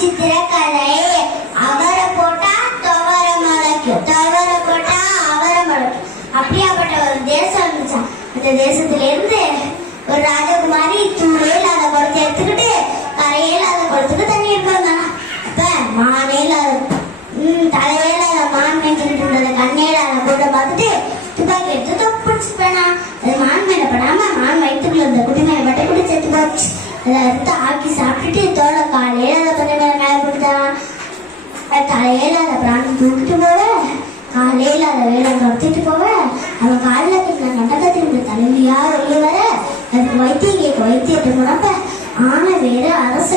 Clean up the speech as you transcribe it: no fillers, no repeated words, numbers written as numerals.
சித்திரக்கலை. அவரை போட்டா துவர முளைக்கும், துவர போட்டா அவரை முளைக்கும். அப்படியாப்பட்ட ஒரு தேசம் இருந்துச்சான். அந்த தேசத்துல இருந்து ஒரு ராஜகுமாரி தூளே இல்லாத குளத்தை எடுத்துக்கிட்டு கரையே இல்லாத குளத்துக்கு தண்ணி எடுப்பாங்க. அப்ப மானே இல்லாத தலையே இல்லாத மான் நினைச்சுக்கிட்டு இருந்தது கண்ணே இல்லாத கூட பார்த்துட்டு துப்பாக்கி எடுத்து பிடிச்சிப்பேனா. அது மான் மேல படாம மான் வயிற்றுக்குள்ள இருந்த குட்டி மேல பட்டை கூட செத்து போச்சு. அதை எடுத்து ஆக்கி சாப்பிட்டுட்டு தோலை காலையில அதை கொஞ்சம் நேரம் மேல போட்டுட்டான். தலையில அதை பிராணம் தூக்கிட்டு போவ, காலையில அதை வேலை துரத்திட்டு போவ, அவன் காலில் கட்டின நடக்கத்திற்கு தலைவியா வெளியே வர அதுக்கு வைத்தியம் கேட்க வைத்தியத்தை போனப்ப ஆன வேற அரச